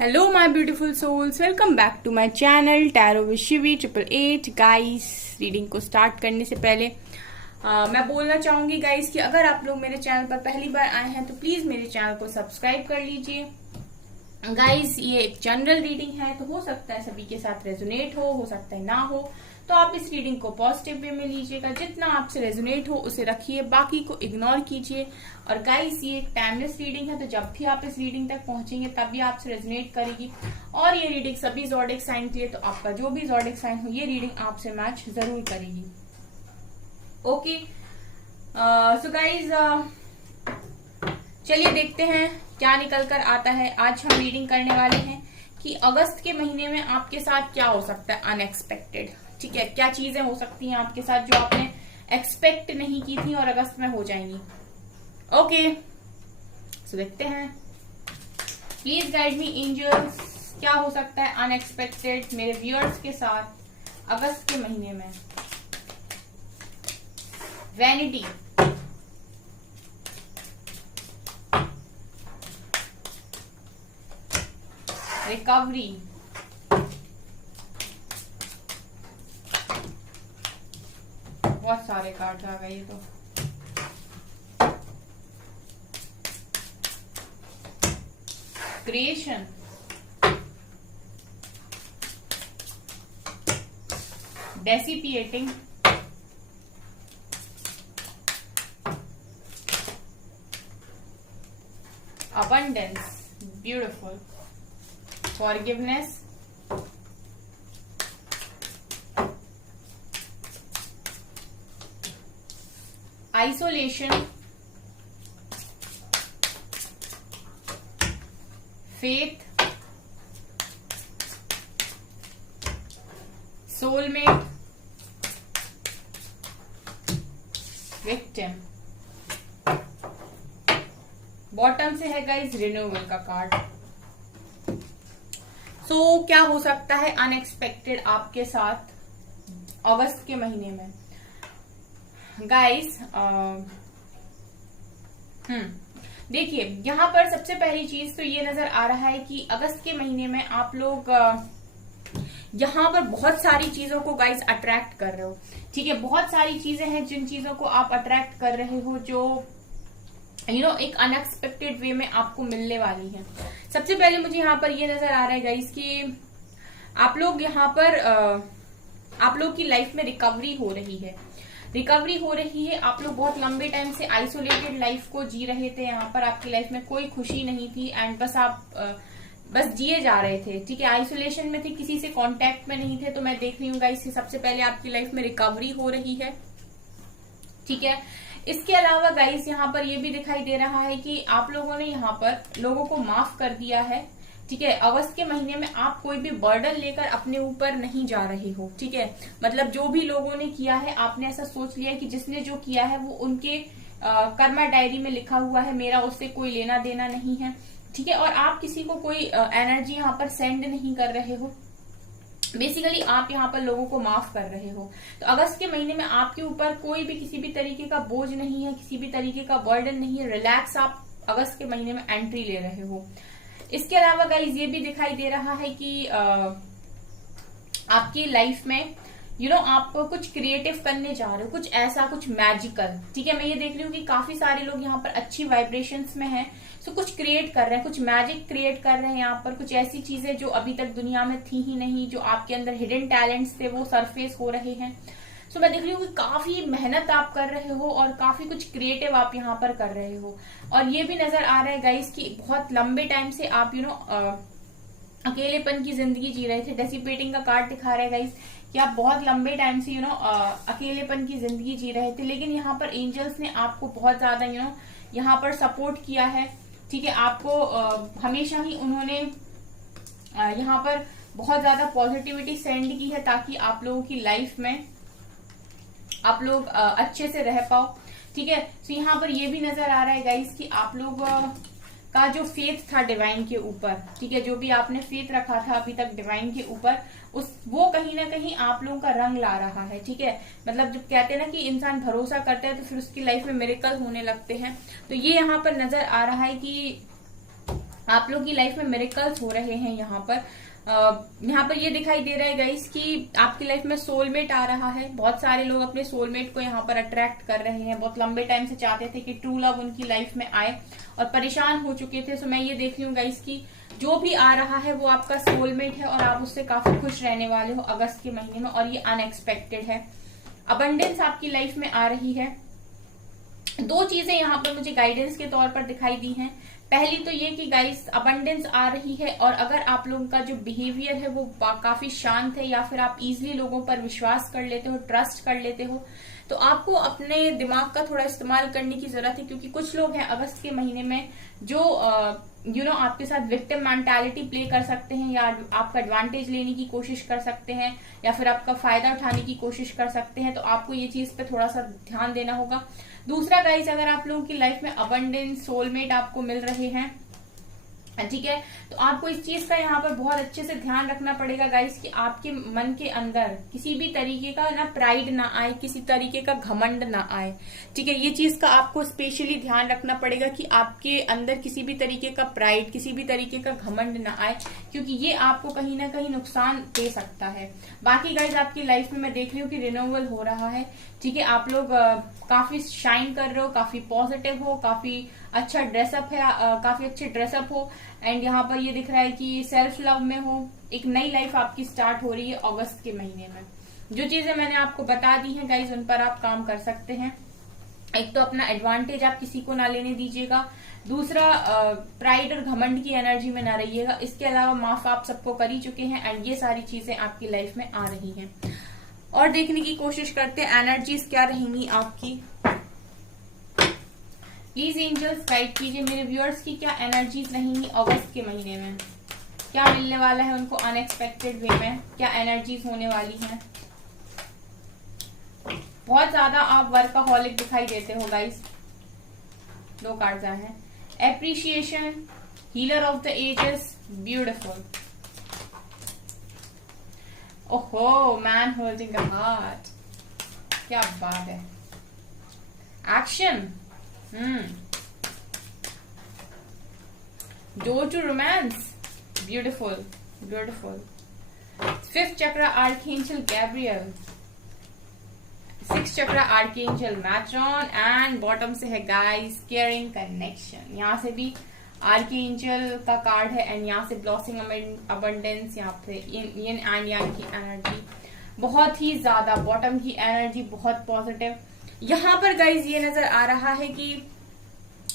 Hello my beautiful souls, welcome back to my channel Tarot with Shivi 888 guys. Reading को start करने से पहले मैं बोलना चाहूंगी गाइस कि अगर आप लोग मेरे चैनल पर पहली बार आए हैं तो प्लीज मेरे चैनल को सब्सक्राइब कर लीजिए। गाइस ये एक जनरल रीडिंग है, तो हो सकता है सभी के साथ रेजोनेट हो सकता है ना हो, तो आप इस रीडिंग को पॉजिटिव वे में लीजिएगा। जितना आपसे रेजोनेट हो उसे रखिए, बाकी को इग्नोर कीजिए। और गाइस ये एक टाइमलेस रीडिंग है, तो जब भी आप इस रीडिंग तक पहुंचेंगे तभी आपसे रेजोनेट करेगी। और ये रीडिंग सभी ज़ोडिएक साइन के लिए, तो आपका जो भी ज़ोडिएक साइन हो ये रीडिंग आपसे मैच जरूर करेगी। ओके सो गाइज चलिए देखते हैं क्या निकल कर आता है। आज हम रीडिंग करने वाले हैं कि अगस्त के महीने में आपके साथ क्या हो सकता है अनएक्सपेक्टेड। ठीक है, क्या चीजें हो सकती हैं आपके साथ जो आपने एक्सपेक्ट नहीं की थी और अगस्त में हो जाएंगी। ओके सो देखते हैं। प्लीज गाइड मी एंजल्स, क्या हो सकता है अनएक्सपेक्टेड मेरे व्यूअर्स के साथ अगस्त के महीने में। वैनिटी, रिकवरी, बहुत सारे कार्ड आ गए ये तो। Creation, dissipating, abundance, beautiful, forgiveness, isolation, faith, soulmate, victim। Bottom से है गाइज रिन्यूअल का कार्ड। सो क्या हो सकता है अनएक्सपेक्टेड आपके साथ अगस्त के महीने में गाइज। देखिए यहाँ पर सबसे पहली चीज तो ये नजर आ रहा है कि अगस्त के महीने में आप लोग यहाँ पर बहुत सारी चीजों को गाइज अट्रैक्ट कर रहे हो। ठीक है, बहुत सारी चीजें हैं जिन चीजों को आप अट्रैक्ट कर रहे हो जो एक अनएक्सपेक्टेड वे में आपको मिलने वाली है। सबसे पहले मुझे यहाँ पर ये नजर आ रहा है गाइस कि आप लोग यहाँ पर आप लोग की लाइफ में रिकवरी हो रही है। आप लोग बहुत लंबे टाइम से आइसोलेटेड लाइफ को जी रहे थे। यहाँ पर आपकी लाइफ में कोई खुशी नहीं थी एंड बस आप बस जिए जा रहे थे। ठीक है, आइसोलेशन में थे, किसी से कांटेक्ट में नहीं थे। तो मैं देख रही हूँ गाइस कि सबसे पहले आपकी लाइफ में रिकवरी हो रही है। ठीक है, इसके अलावा गाइस यहाँ पर ये भी दिखाई दे रहा है कि आप लोगों ने यहाँ पर लोगों को माफ कर दिया है। ठीक है, अगस्त के महीने में आप कोई भी बर्डन लेकर अपने ऊपर नहीं जा रहे हो। ठीक है, मतलब जो भी लोगों ने किया है आपने ऐसा सोच लिया कि जिसने जो किया है वो उनके कर्मा डायरी में लिखा हुआ है, मेरा उससे कोई लेना देना नहीं है। ठीक है, और आप किसी को कोई एनर्जी यहाँ पर सेंड नहीं कर रहे हो। बेसिकली आप यहाँ पर लोगों को माफ कर रहे हो। तो अगस्त के महीने में आपके ऊपर कोई भी किसी भी तरीके का बोझ नहीं है, किसी भी तरीके का बर्डन नहीं है। रिलैक्स आप अगस्त के महीने में एंट्री ले रहे हो। इसके अलावा गाइज ये भी दिखाई दे रहा है कि आपकी लाइफ में आप कुछ क्रिएटिव करने जा रहे हो, कुछ ऐसा, कुछ मैजिकल। ठीक है, मैं ये देख रही हूँ कि काफी सारे लोग यहाँ पर अच्छी वाइब्रेशंस में हैं। सो कुछ क्रिएट कर रहे हैं, कुछ मैजिक क्रिएट कर रहे हैं यहाँ पर। कुछ ऐसी चीजें जो अभी तक दुनिया में थी ही नहीं, जो आपके अंदर हिडन टैलेंट्स थे वो सरफेस हो रहे हैं। सो मैं देख रही हूँ कि काफी मेहनत आप कर रहे हो और काफी कुछ क्रिएटिव आप यहाँ पर कर रहे हो। और ये भी नजर आ रहा है गाइस कि बहुत लंबे टाइम से आप अकेलेपन की जिंदगी जी रहे थे। डेसिपेटिंग का कार्ड दिखा रहा है गाइस कि आप बहुत लंबे टाइम से अकेलेपन की जिंदगी जी रहे थे, लेकिन यहाँ पर एंजल्स ने आपको बहुत ज्यादा यहाँ पर सपोर्ट किया है। ठीक है, आपको हमेशा ही उन्होंने यहाँ पर बहुत ज्यादा पॉजिटिविटी सेंड की है ताकि आप लोगों की लाइफ में आप लोग अच्छे से रह पाओ। ठीक है, तो यहाँ पर ये भी नजर आ रहा है गाइस कि आप लोग का जो फेथ था डिवाइन के ऊपर, ठीक है, जो भी आपने फेथ रखा था अभी तक डिवाइन के ऊपर, वो कहीं ना कहीं आप लोगों का रंग ला रहा है। ठीक है, मतलब जब कहते हैं ना कि इंसान भरोसा करता है तो फिर उसकी लाइफ में मिरेकल होने लगते हैं, तो ये यहाँ पर नजर आ रहा है कि आप लोग की लाइफ में मिरेकल्स हो रहे हैं। यहाँ पर ये दिखाई दे रहा है गाइस कि आपकी लाइफ में सोलमेट आ रहा है। बहुत सारे लोग अपने सोलमेट को यहाँ पर अट्रैक्ट कर रहे हैं। बहुत लंबे टाइम से चाहते थे कि ट्रू लव उनकी लाइफ में आए और परेशान हो चुके थे। सो मैं ये देख रही हूँ गाइस कि जो भी आ रहा है वो आपका सोलमेट है और आप उससे काफी खुश रहने वाले हो अगस्त के महीने में, और ये अनएक्सपेक्टेड है। अबंडेंस आपकी लाइफ में आ रही है। दो चीजें यहाँ पर मुझे गाइडेंस के तौर पर दिखाई दी हैं। पहली तो ये कि गाइस अबंडेंस आ रही है, और अगर आप लोगों का जो बिहेवियर है वो काफी शांत है या फिर आप इजीली लोगों पर विश्वास कर लेते हो, ट्रस्ट कर लेते हो, तो आपको अपने दिमाग का थोड़ा इस्तेमाल करने की जरूरत है। क्योंकि कुछ लोग हैं अगस्त के महीने में जो आपके साथ विक्टिम मेंटालिटी प्ले कर सकते हैं, या आपका एडवांटेज लेने की कोशिश कर सकते हैं, या फिर आपका फायदा उठाने की कोशिश कर सकते हैं। तो आपको ये चीज पे थोड़ा सा ध्यान देना होगा। दूसरा गाइस, अगर आप लोगों की लाइफ में अबंडेंस, सोलमेट आपको मिल रहे हैं, ठीक है, तो आपको इस चीज का यहाँ पर बहुत अच्छे से ध्यान रखना पड़ेगा गाइस कि आपके मन के अंदर किसी भी तरीके का ना प्राइड ना आए, किसी तरीके का घमंड ना आए। ठीक है, ये चीज का आपको स्पेशली ध्यान रखना पड़ेगा कि आपके अंदर किसी भी तरीके का प्राइड, किसी भी तरीके का घमंड ना आए, क्योंकि ये आपको कहीं ना कहीं नुकसान दे सकता है। बाकी गाइस आपकी लाइफ में मैं देख रही हूँ कि रिन्यूअल हो रहा है। ठीक है, आप लोग काफी शाइन कर रहे हो, काफी पॉजिटिव हो, काफी अच्छा ड्रेसअप है, काफी अच्छे ड्रेसअप हो, एंड यहाँ पर ये दिख रहा है कि सेल्फ लव में हो। एक नई लाइफ आपकी स्टार्ट हो रही है अगस्त के महीने में। जो चीजें मैंने आपको बता दी हैं गाइज, उन पर आप काम कर सकते हैं। एक तो अपना एडवांटेज आप किसी को ना लेने दीजिएगा, दूसरा प्राइड और घमंड की एनर्जी में ना रहिएगा। इसके अलावा माफ आप सबको कर ही चुके हैं, एंड ये सारी चीजें आपकी लाइफ में आ रही हैं। और देखने की कोशिश करते हैं एनर्जीज क्या रहेंगी आपकी। प्लीज एंजल्स गाइड कीजिए मेरे व्यूअर्स की क्या एनर्जीज रहेंगी अगस्त के महीने में, क्या मिलने वाला है उनको अनएक्सपेक्टेड वे में, क्या एनर्जीज होने वाली हैं। बहुत ज्यादा आप वर्कaholic दिखाई देते हो गाइस। 2 कार्ड्स आए हैं, appreciation, healer of the ages, beautiful. ओहो, मैन होल्डिंग अ हार्ट, क्या बात है। Action, door to romance, beautiful beautiful. 5th chakra archangel Gabriel, 6th चक्र आर्कएंजल मैट्रॉन, एंड बॉटम से है गाइस केयरिंग कनेक्शन। यहाँ से भी आर्कएंजल का कार्ड है, एंड यहाँ से ब्लॉसिंग अबंडेंस, यहाँ पे यिन एंड यांग की एनर्जी बहुत ही ज्यादा, बॉटम की एनर्जी बहुत पॉजिटिव। यहाँ पर गाइज ये नजर आ रहा है कि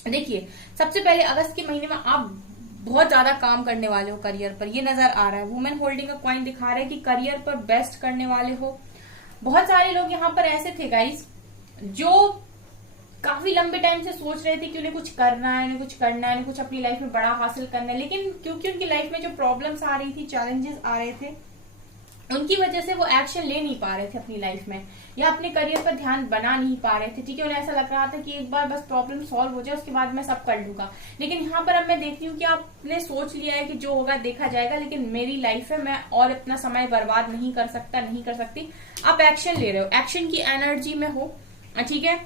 देखिए, सबसे पहले अगस्त के महीने में आप बहुत ज्यादा काम करने वाले हो करियर पर, ये नजर आ रहा है। वुमेन होल्डिंग अ कॉइन दिखा रहा है कि करियर पर बेस्ट करने वाले हो। बहुत सारे लोग यहाँ पर ऐसे थे गाइज जो काफी लंबे टाइम से सोच रहे थे कि उन्हें कुछ करना है, उन्हें कुछ करना है, उन्हें कुछ अपनी लाइफ में बड़ा हासिल करना है, लेकिन क्योंकि उनकी लाइफ में जो प्रॉब्लम्स आ रही थी, चैलेंजेस आ रहे थे, उनकी वजह से वो एक्शन ले नहीं पा रहे थे अपनी लाइफ में, या अपने करियर पर ध्यान बना नहीं पा रहे थे। ठीक है, उन्हें ऐसा लग रहा था कि एक बार बस प्रॉब्लम सॉल्व हो जाए, उसके बाद मैं सब कर लूंगा। लेकिन यहाँ पर अब मैं देख रही हूँ कि आपने सोच लिया है कि जो होगा देखा जाएगा, लेकिन मेरी लाइफ है, मैं और अपना समय बर्बाद नहीं कर सकता, नहीं कर सकती। आप एक्शन ले रहे हो, एक्शन की एनर्जी में हो। ठीक है,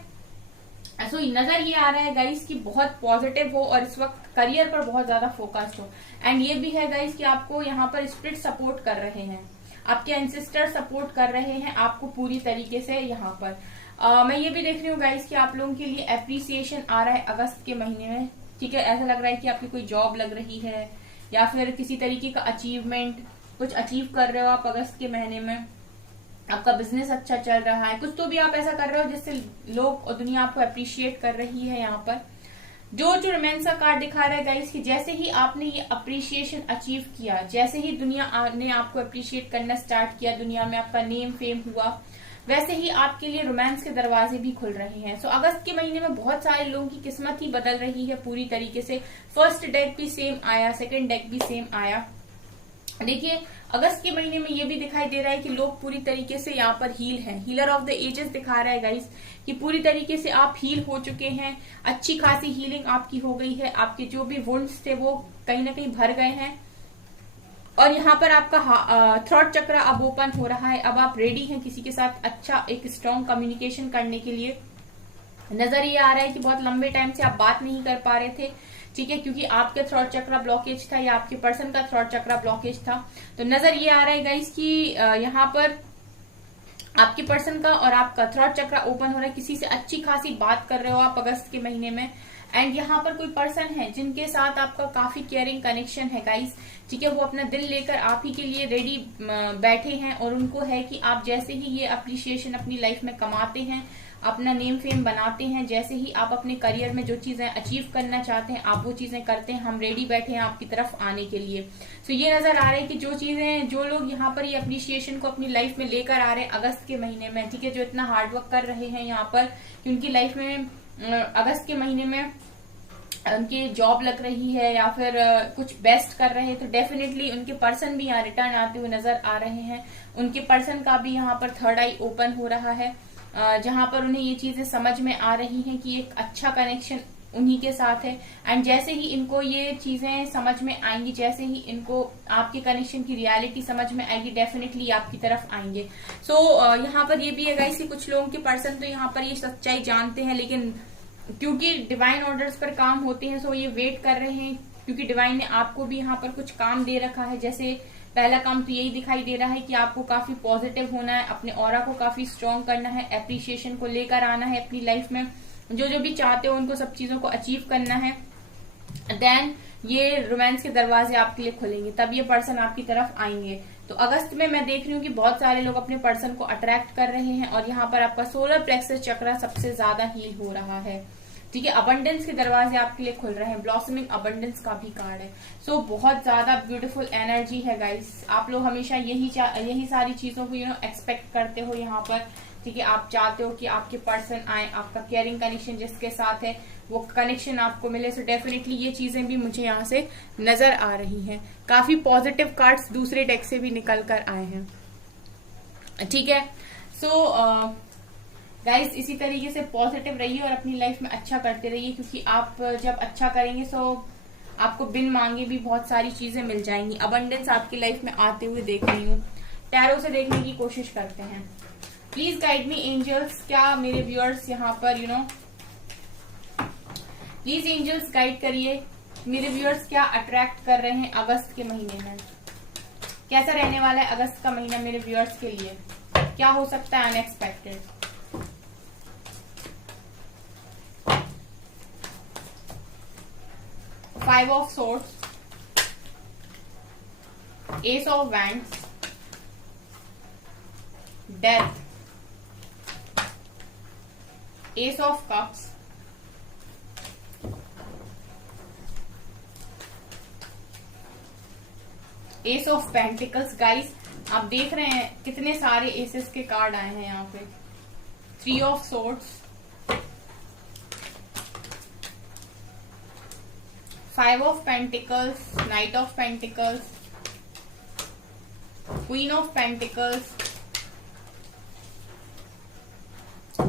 सो नजर ये आ रहा है गाइस कि बहुत पॉजिटिव हो और इस वक्त करियर पर बहुत ज्यादा फोकस्ड हो। एंड ये भी है गाइस कि आपको यहाँ पर स्पिरिट सपोर्ट कर रहे हैं, आपके एंसेस्टर सपोर्ट कर रहे हैं आपको पूरी तरीके से। यहाँ पर मैं ये भी देख रही हूँ गाइस कि आप लोगों के लिए एप्रिसिएशन आ रहा है अगस्त के महीने में। ठीक है, ऐसा लग रहा है कि आपकी कोई जॉब लग रही है, या फिर किसी तरीके का अचीवमेंट, कुछ अचीव कर रहे हो आप अगस्त के महीने में। आपका बिजनेस अच्छा चल रहा है, कुछ तो भी आप ऐसा कर रहे हो जिससे लोग और दुनिया आपको अप्रिशिएट कर रही है। यहाँ पर जो रोमांस का कार्ड दिखा रहा है गाइस कि जैसे ही आपने ये अप्रिशिएशन अचीव किया, जैसे ही दुनिया ने आपको अप्रिशिएट करना स्टार्ट किया, दुनिया में आपका नेम फेम हुआ, वैसे ही आपके लिए रोमांस के दरवाजे भी खुल रहे हैं। सो अगस्त के महीने में बहुत सारे लोगों की किस्मत ही बदल रही है पूरी तरीके से। फर्स्ट डेक भी सेम आया, सेकंड डेक भी सेम आया। देखिए, अगस्त के महीने में ये भी दिखाई दे रहा है कि लोग पूरी तरीके से यहाँ पर हील हैं। हीलर ऑफ द एजेस दिखा रहा है गाइस कि पूरी तरीके से आप हील हो चुके हैं, अच्छी खासी हीलिंग आपकी हो गई है, आपके जो भी वुंड्स थे वो कहीं ना कहीं भर गए हैं, और यहाँ पर आपका थ्रोट चक्र अब ओपन हो रहा है। अब आप रेडी हैं किसी के साथ अच्छा एक स्ट्रॉन्ग कम्युनिकेशन करने के लिए। नजर ये आ रहा है कि बहुत लंबे टाइम से आप बात नहीं कर पा रहे थे। ठीक है, क्योंकि आपके थ्रोट चक्रा ब्लॉकेज था या आपके पर्सन का थ्रोट चक्रा ब्लॉकेज था। तो नजर ये आ रहा है गाइस कि यहाँ पर आपके पर्सन का और आपका थ्रोट चक्रा ओपन हो रहा है, किसी से अच्छी खासी बात कर रहे हो आप अगस्त के महीने में। एंड यहाँ पर कोई पर्सन है जिनके साथ आपका काफी केयरिंग कनेक्शन है गाइस, ठीक है, वो अपना दिल लेकर आप ही के लिए रेडी बैठे हैं और उनको है कि आप जैसे ही ये अप्रिसिएशन अपनी लाइफ में कमाते हैं, अपना नेम फेम बनाते हैं, जैसे ही आप अपने करियर में जो चीजें अचीव करना चाहते हैं आप वो चीजें करते हैं, हम रेडी बैठे हैं आपकी तरफ आने के लिए। तो ये नजर आ रहा है कि जो चीजें, जो लोग यहाँ पर ये अप्रिसिएशन को अपनी लाइफ में लेकर आ रहे हैं अगस्त के महीने में, ठीक है, जो इतना हार्डवर्क कर रहे हैं यहाँ पर कि उनकी लाइफ में अगस्त के महीने में उनकी जॉब लग रही है या फिर कुछ बेस्ट कर रहे हैं, तो डेफिनेटली उनके पर्सन भी यहाँ रिटर्न आते हुए नजर आ रहे हैं। उनके पर्सन का भी यहाँ पर थर्ड आई ओपन हो रहा है, जहां पर उन्हें ये चीजें समझ में आ रही हैं कि एक अच्छा कनेक्शन उन्हीं के साथ है। एंड जैसे ही इनको ये चीजें समझ में आएंगी, जैसे ही इनको आपके कनेक्शन की रियलिटी समझ में आएगी, डेफिनेटली आपकी तरफ आएंगे। सो यहाँ पर ये भी है गाइस कि कुछ लोगों के पर्सन तो यहाँ पर ये सच्चाई जानते हैं, लेकिन क्योंकि डिवाइन ऑर्डर्स पर काम होते हैं, सो ये वेट कर रहे हैं, क्योंकि डिवाइन ने आपको भी यहाँ पर कुछ काम दे रखा है। जैसे पहला काम तो यही दिखाई दे रहा है कि आपको काफी पॉजिटिव होना है, अपने ऑरा को काफी स्ट्रॉन्ग करना है, एप्रिसिएशन को लेकर आना है अपनी लाइफ में, जो जो भी चाहते हो उनको सब चीजों को अचीव करना है। देन ये रोमांस के दरवाजे आपके लिए खुलेंगे, तब ये पर्सन आपकी तरफ आएंगे। तो अगस्त में मैं देख रही हूँ कि बहुत सारे लोग अपने पर्सन को अट्रैक्ट कर रहे हैं और यहाँ पर आपका सोलर प्लेक्सस चक्रा सबसे ज्यादा हील हो रहा है, ठीक है। अबंडेंस के दरवाजे आपके लिए खुल रहे हैं, ब्लॉसमिंग अबंडेंस का भी कार्ड है। सो बहुत ज्यादा ब्यूटीफुल एनर्जी है गाइस। आप लोग हमेशा यही सारी चीजों को एक्सपेक्ट करते हो यहाँ पर, ठीक है। आप चाहते हो कि आपके पर्सन आए, आपका केयरिंग कनेक्शन जिसके साथ है वो कनेक्शन आपको मिले। सो डेफिनेटली ये चीजें भी मुझे यहाँ से नजर आ रही हैं। काफी पॉजिटिव कार्ड्स दूसरे डेक से भी निकल कर आए हैं, ठीक है। सो गाइस इसी तरीके से पॉजिटिव रहिए और अपनी लाइफ में अच्छा करते रहिए, क्योंकि आप जब अच्छा करेंगे तो आपको बिन मांगे भी बहुत सारी चीजें मिल जाएंगी। अबंडेंस आपकी लाइफ में आते हुए देख रही हूँ। टैरो से देखने की कोशिश करते हैं। प्लीज गाइड मी एंजल्स, क्या मेरे व्यूअर्स यहाँ पर प्लीज एंजल्स गाइड करिए मेरे व्यूअर्स क्या अट्रैक्ट कर रहे हैं अगस्त के महीने में। कैसा रहने वाला है अगस्त का महीना मेरे व्यूअर्स के लिए, क्या हो सकता है unexpected. Five of Swords, Ace of Wands, Death, Ace of Cups, Ace of Pentacles। Guys आप देख रहे हैं कितने सारे एसेस के कार्ड आए हैं यहाँ पे। Three of Swords, Five of Pentacles, Knight of Pentacles, Queen of Pentacles,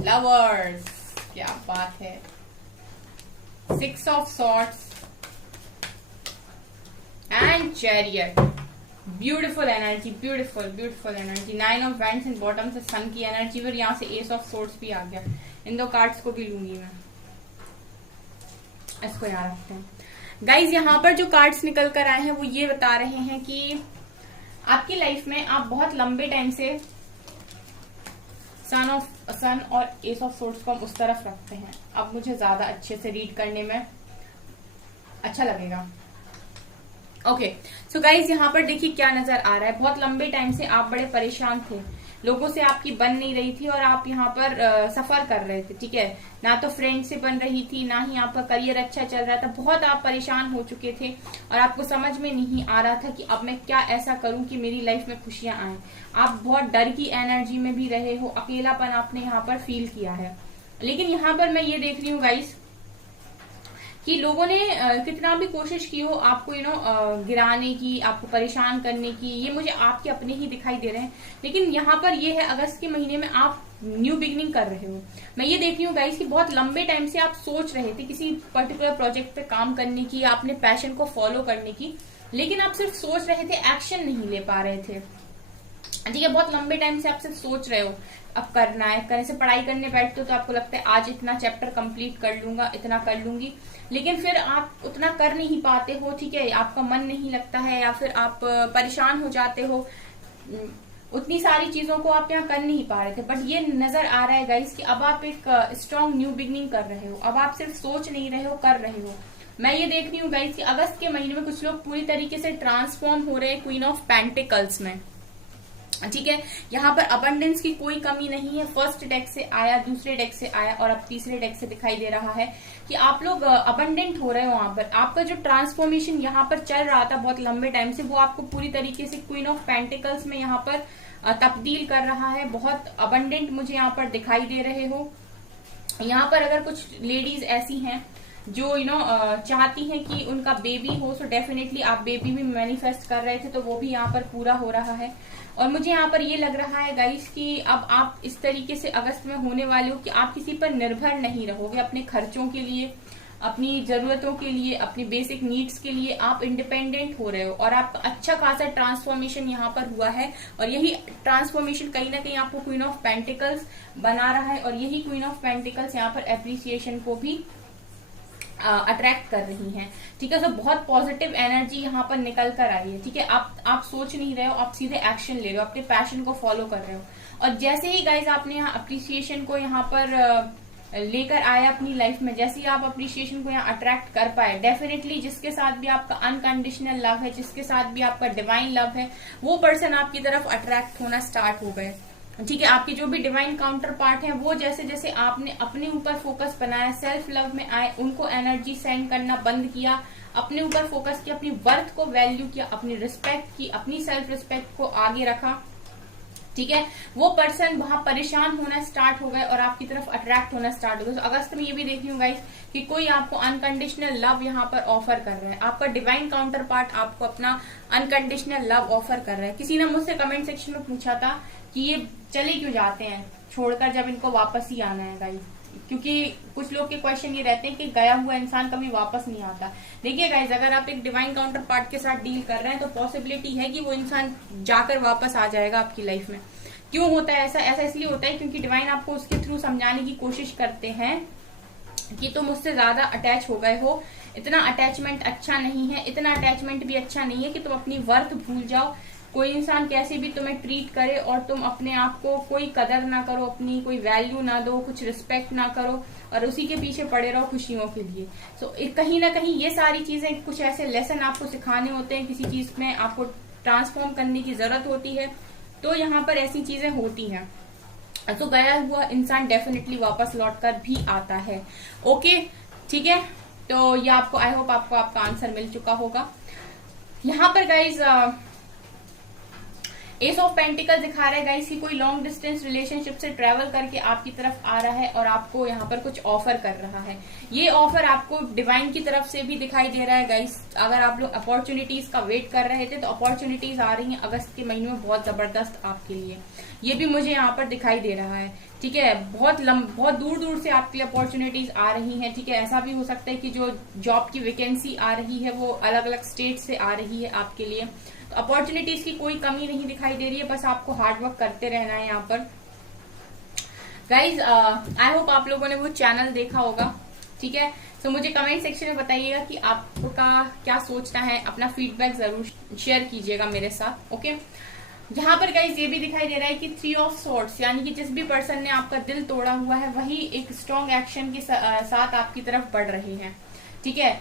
Lovers, क्या बात है, Six of Swords and Chariot। Beautiful energy, beautiful energy. Nine of Wands and bottom से सन की एनर्जी, फिर यहाँ से Ace of Swords भी आ गया। इन दो कार्ड्स को भी लूंगी मैं, इसको याद रखते हैं गाइज। यहाँ पर जो कार्ड्स निकल कर आए हैं वो ये बता रहे हैं कि आपकी लाइफ में आप बहुत लंबे टाइम से सन और एस ऑफ सोर्ड्स को हम उस तरफ रखते हैं। अब मुझे ज्यादा अच्छे से रीड करने में अच्छा लगेगा। ओके सो गाइज यहाँ पर देखिए क्या नजर आ रहा है। बहुत लंबे टाइम से आप बड़े परेशान थे, लोगों से आपकी बन नहीं रही थी और आप यहाँ पर सफर कर रहे थे, ठीक है। ना तो फ्रेंड से बन रही थी, ना ही आपका करियर अच्छा चल रहा था। बहुत आप परेशान हो चुके थे और आपको समझ में नहीं आ रहा था कि अब मैं क्या ऐसा करूं कि मेरी लाइफ में खुशियां आए। आप बहुत डर की एनर्जी में भी रहे हो, अकेलापन आपने यहाँ पर फील किया है। लेकिन यहाँ पर मैं ये देख रही हूँ गाइस कि लोगों ने कितना भी कोशिश की हो आपको गिराने की, आपको परेशान करने की, ये मुझे आपके अपने ही दिखाई दे रहे हैं। लेकिन यहाँ पर ये है अगस्त के महीने में आप न्यू बिगनिंग कर रहे हो। मैं ये देख रही हूँ गाइस कि बहुत लंबे टाइम से आप सोच रहे थे किसी पर्टिकुलर प्रोजेक्ट पे काम करने की, अपने पैशन को फॉलो करने की, लेकिन आप सिर्फ सोच रहे थे, एक्शन नहीं ले पा रहे थे। ठीक है, बहुत लंबे टाइम से आप सिर्फ सोच रहे हो अब करना है, करने से पढ़ाई करने बैठते हो तो आपको लगता है आज इतना चैप्टर कंप्लीट कर लूंगा, इतना कर लूंगी, लेकिन फिर आप उतना कर नहीं पाते हो। ठीक है, आपका मन नहीं लगता है या फिर आप परेशान हो जाते हो, उतनी सारी चीजों को आप यहाँ कर नहीं पा रहे थे। बट ये नजर आ रहा है गाइस कि अब आप एक स्ट्रॉन्ग न्यू बिगनिंग कर रहे हो, अब आप सिर्फ सोच नहीं रहे हो, कर रहे हो। मैं ये देख रही हूँ गाइस कि अगस्त के महीने में कुछ लोग पूरी तरीके से ट्रांसफॉर्म हो रहे हैं क्वीन ऑफ पेंटिकल्स में। ठीक है, यहाँ पर अबंडेंस की कोई कमी नहीं है। फर्स्ट डेक से आया, दूसरे डेक से आया और अब तीसरे डेक से दिखाई दे रहा है कि आप लोग अबंडेंट हो रहे हो। वहां पर आपका जो ट्रांसफॉर्मेशन यहाँ पर चल रहा था बहुत लंबे टाइम से, वो आपको पूरी तरीके से क्वीन ऑफ पेंटिकल्स में यहाँ पर तब्दील कर रहा है। बहुत अबंडेंट मुझे यहाँ पर दिखाई दे रहे हो। यहाँ पर अगर कुछ लेडीज ऐसी हैं जो चाहती हैं कि उनका बेबी हो, सो डेफिनेटली आप बेबी भी मैनिफेस्ट कर रहे थे तो वो भी यहाँ पर पूरा हो रहा है। और मुझे यहाँ पर ये लग रहा है गाइस कि अब आप इस तरीके से अगस्त में होने वाले हो कि आप किसी पर निर्भर नहीं रहोगे। अपने खर्चों के लिए, अपनी जरूरतों के लिए, अपनी बेसिक नीड्स के लिए आप इंडिपेंडेंट हो रहे हो और आपका अच्छा खासा ट्रांसफॉर्मेशन यहाँ पर हुआ है। और यही ट्रांसफॉर्मेशन कहीं ना कहीं आपको क्वीन ऑफ पेंटिकल्स बना रहा है और यही क्वीन ऑफ पेंटिकल्स यहाँ पर एप्रिसिएशन को भी अट्रैक्ट कर रही हैं। ठीक है, तो बहुत पॉजिटिव एनर्जी यहाँ पर निकल कर आई है। ठीक है, आप सोच नहीं रहे हो, आप सीधे एक्शन ले रहे हो, अपने पैशन को फॉलो कर रहे हो। और जैसे ही गाइज आपने यहाँ अप्रिसिएशन को यहाँ पर लेकर आया अपनी लाइफ में, जैसे ही आप अप्रिसिएशन को यहाँ अट्रैक्ट कर पाए, डेफिनेटली जिसके साथ भी आपका अनकंडीशनल लव है, जिसके साथ भी आपका डिवाइन लव है, वो पर्सन आपकी तरफ अट्रैक्ट होना स्टार्ट हो गए। ठीक है, आपके जो भी डिवाइन काउंटर पार्ट है वो जैसे जैसे आपने अपने ऊपर फोकस बनाया, सेल्फ लव में आए, उनको एनर्जी सेंड करना बंद किया, अपने ऊपर फोकस किया, अपनी वर्थ को वैल्यू किया, अपनी रिस्पेक्ट की, अपनी सेल्फ रिस्पेक्ट को आगे रखा। ठीक है, वो पर्सन वहां परेशान होना स्टार्ट हो गए और आपकी तरफ अट्रैक्ट होना स्टार्ट हो गए। तो अगस्त में ये भी देख रही हूँ गाइस कि कोई आपको अनकंडीशनल लव यहाँ पर ऑफर कर रहा है। आपका डिवाइन काउंटर पार्ट आपको अपना अनकंडीशनल लव ऑफर कर रहा है। किसी ने मुझसे कमेंट सेक्शन में पूछा था कि ये चले क्यों जाते हैं छोड़कर जब इनको वापस ही आना है गाइस, क्योंकि कुछ लोग के क्वेश्चन ये रहते हैं कि गया हुआ इंसान कभी वापस नहीं आता। देखिए गाइज, अगर आप एक डिवाइन काउंटर पार्ट के साथ डील कर रहे हैं तो पॉसिबिलिटी है कि वो इंसान जाकर वापस आ जाएगा आपकी लाइफ में। क्यों होता है ऐसा? ऐसा इसलिए होता है क्योंकि डिवाइन आपको उसके थ्रू समझाने की कोशिश करते हैं कि तुम मुझसे ज्यादा अटैच हो गए हो, इतना अटैचमेंट अच्छा नहीं है, इतना अटैचमेंट भी अच्छा नहीं है कि तुम अपनी वर्थ भूल जाओ। कोई इंसान कैसे भी तुम्हें ट्रीट करे और तुम अपने आप को कोई कदर ना करो, अपनी कोई वैल्यू ना दो, कुछ रिस्पेक्ट ना करो और उसी के पीछे पड़े रहो खुशियों के लिए। सो कहीं ना कहीं ये सारी चीजें, कुछ ऐसे लेसन आपको सिखाने होते हैं, किसी चीज में आपको ट्रांसफॉर्म करने की जरूरत होती है, तो यहाँ पर ऐसी चीजें होती हैं। तो गया हुआ इंसान डेफिनेटली वापस लौट कर भी आता है। ओके, ठीक है, तो ये आपको, आई होप आपको आपका आंसर मिल चुका होगा। यहाँ पर गाइज एस ऑफ पेंटिकल दिखा रहा है गाइस कि कोई लॉन्ग डिस्टेंस रिलेशनशिप से ट्रेवल करके आपकी तरफ आ रहा है और आपको यहाँ पर कुछ ऑफर कर रहा है। ये ऑफर आपको डिवाइन की तरफ से भी दिखाई दे रहा है गाइस। अगर आप लोग अपॉर्चुनिटीज का वेट कर रहे थे तो अपॉर्चुनिटीज आ रही हैं अगस्त के महीने में बहुत जबरदस्त आपके लिए। ये भी मुझे यहाँ पर दिखाई दे रहा है। ठीक है, बहुत दूर दूर से आपके लिए अपॉर्चुनिटीज आ रही हैं। ठीक है, ऐसा भी हो सकता है कि जो जॉब की वैकेंसी आ रही है वो अलग अलग स्टेट से आ रही है आपके लिए। तो अपॉर्चुनिटीज की कोई कमी नहीं दिखाई दे रही है, बस आपको हार्डवर्क करते रहना है यहाँ पर। गाइज, आई होप आप लोगों ने वो चैनल देखा होगा। ठीक है, तो मुझे कमेंट सेक्शन में बताइएगा कि आपका क्या सोचना है, अपना फीडबैक जरूर शेयर कीजिएगा मेरे साथ। ओके, यहाँ पर गाइज ये भी दिखाई दे रहा है कि 3 ऑफ सॉर्ड्स, यानी कि जिस भी पर्सन ने आपका दिल तोड़ा हुआ है वही एक स्ट्रॉन्ग एक्शन के साथ आपकी तरफ बढ़ रहे हैं। ठीक है,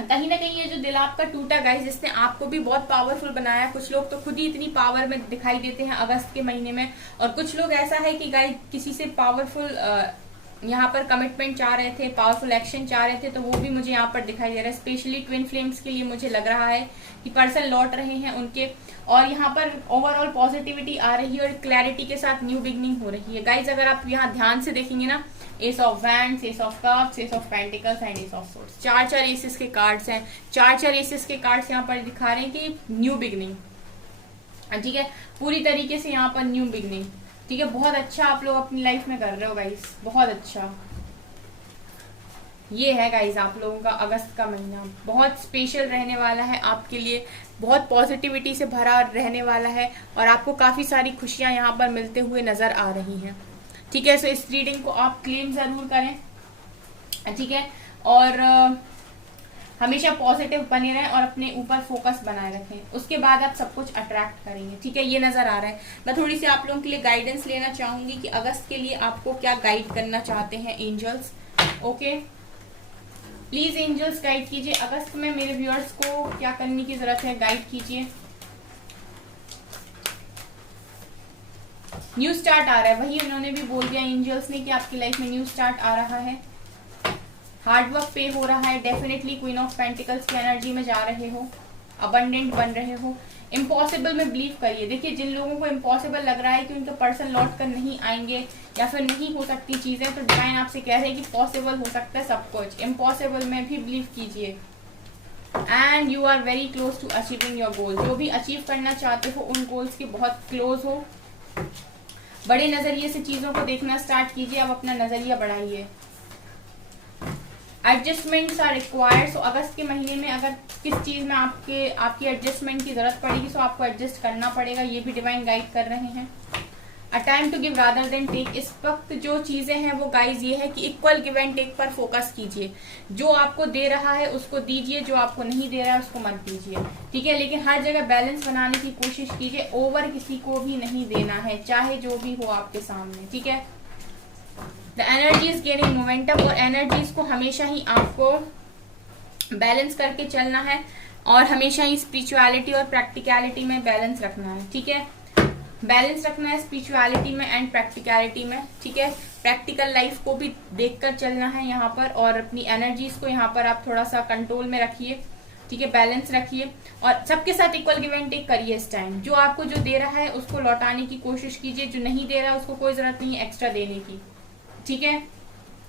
कहीं ना कहीं ये जो दिल आपका टूटा गाइस, जिसने आपको भी बहुत पावरफुल बनाया। कुछ लोग तो खुद ही इतनी पावर में दिखाई देते हैं अगस्त के महीने में, और कुछ लोग ऐसा है कि गाइस किसी से पावरफुल यहाँ पर कमिटमेंट चाह रहे थे, पावरफुल एक्शन चाह रहे थे, तो वो भी मुझे यहाँ पर दिखाई दे रहा है। स्पेशली ट्विन फ्लेम्स के लिए मुझे लग रहा है कि पर्सन लौट रहे हैं उनके, और यहाँ पर ओवरऑल पॉजिटिविटी आ रही है और क्लैरिटी के साथ न्यू बिगनिंग हो रही है। गाइज, अगर आप यहाँ ध्यान से देखेंगे ना, ace of wands, ace of cups, ace of pentacles and ace of swords, 4 aces के कार्ड्स हैं। 4 एसेस के कार्ड्स यहाँ पर दिखा रहे हैं कि न्यू बिगनिंग। ठीक है, पूरी तरीके से यहाँ पर न्यू बिगनिंग। ठीक है, बहुत अच्छा आप लोग अपनी लाइफ में कर रहे हो गाइस, बहुत अच्छा। ये है गाइज आप लोगों का अगस्त का महीना, बहुत स्पेशल रहने वाला है आपके लिए, बहुत पॉजिटिविटी से भरा रहने वाला है और आपको काफी सारी खुशियां यहाँ पर मिलते हुए नजर आ रही हैं। ठीक है, सो इस रीडिंग को आप क्लेम जरूर करें, ठीक है, और हमेशा पॉजिटिव बने रहें और अपने ऊपर फोकस बनाए रखें, उसके बाद आप सब कुछ अट्रैक्ट करेंगे। ठीक है, ये नजर आ रहा है। मैं थोड़ी सी आप लोगों के लिए गाइडेंस लेना चाहूंगी कि अगस्त के लिए आपको क्या गाइड करना चाहते हैं angels. Okay, please angels guide कीजिए अगस्त में मेरे व्यूअर्स को क्या करने की जरूरत है, गाइड कीजिए। न्यू स्टार्ट आ रहा है, वही उन्होंने भी बोल दिया एंजल्स ने कि आपकी लाइफ में न्यू स्टार्ट आ रहा है, हार्डवर्क पे हो रहा है, डेफिनेटली क्वीन ऑफ पेंटिकल्स की एनर्जी में जा रहे हो, अबंडेंट बन रहे हो। इम्पॉसिबल में बिलीव करिए। देखिए, जिन लोगों को इम्पॉसिबल लग रहा है कि उनका पर्सन लौट कर नहीं आएंगे या फिर नहीं हो सकती चीजें, तो डिवाइन आपसे कह रहे हैं कि पॉसिबल हो सकता है सब कुछ। इम्पॉसिबल में भी बिलीव कीजिए and you are very close to achieving your goal. जो भी अचीव करना चाहते हो उन गोल्स के बहुत क्लोज हो। बड़े नजरिए से चीजों को देखना स्टार्ट कीजिए, अब अपना नजरिया बढ़ाइए। Adjustments are required. सो अगस्त के महीने में अगर किस चीज में आपकी एडजस्टमेंट की जरूरत पड़ेगी, सो आपको एडजस्ट करना पड़ेगा, ये भी डिवाइन गाइड कर रहे हैं। A time to give rather than take. इस वक्त जो चीजें हैं वो गाइज ये है कि इक्वल गिव एंड टेक पर फोकस कीजिए। जो आपको दे रहा है उसको दीजिए, जो आपको नहीं दे रहा है उसको मत दीजिए। ठीक है, लेकिन हर जगह बैलेंस बनाने की कोशिश कीजिए। ओवर किसी को भी नहीं देना है, चाहे जो भी हो आपके सामने। ठीक है, the energy is gaining momentum. और एनर्जीज को हमेशा ही आपको बैलेंस करके चलना है और हमेशा ही स्पिरिचुअलिटी और प्रैक्टिकलिटी में बैलेंस रखना है। ठीक है, बैलेंस रखना है स्पिरिचुअलिटी में एंड प्रैक्टिकलिटी में। ठीक है, प्रैक्टिकल लाइफ को भी देखकर चलना है यहाँ पर, और अपनी एनर्जीज को यहाँ पर आप थोड़ा सा कंट्रोल में रखिए। ठीक है, बैलेंस रखिए और सबके साथ इक्वल गिव एंड टेक करिए इस टाइम। जो आपको जो दे रहा है उसको लौटाने की कोशिश कीजिए, जो नहीं दे रहा है उसको कोई जरूरत नहीं है एक्स्ट्रा देने की। ठीक है,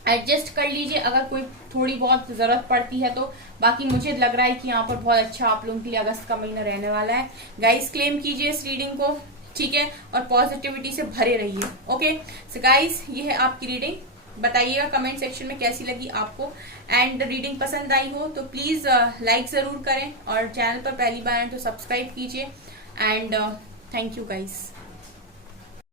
एडजस्ट कर लीजिए अगर कोई थोड़ी बहुत जरूरत पड़ती है तो। बाकी मुझे लग रहा है कि यहाँ पर बहुत अच्छा आप लोगों के लिए अगस्त का महीना रहने वाला है। गाइस, क्लेम कीजिए इस रीडिंग को। ठीक है, और पॉजिटिविटी से भरे रहिए। ओके, सो गाइस, ये है आपकी रीडिंग। बताइएगा कमेंट सेक्शन में कैसी लगी आपको, एंड रीडिंग पसंद आई हो तो प्लीज लाइक जरूर करें और चैनल पर पहली बार आए तो सब्सक्राइब कीजिए। And thank you guys.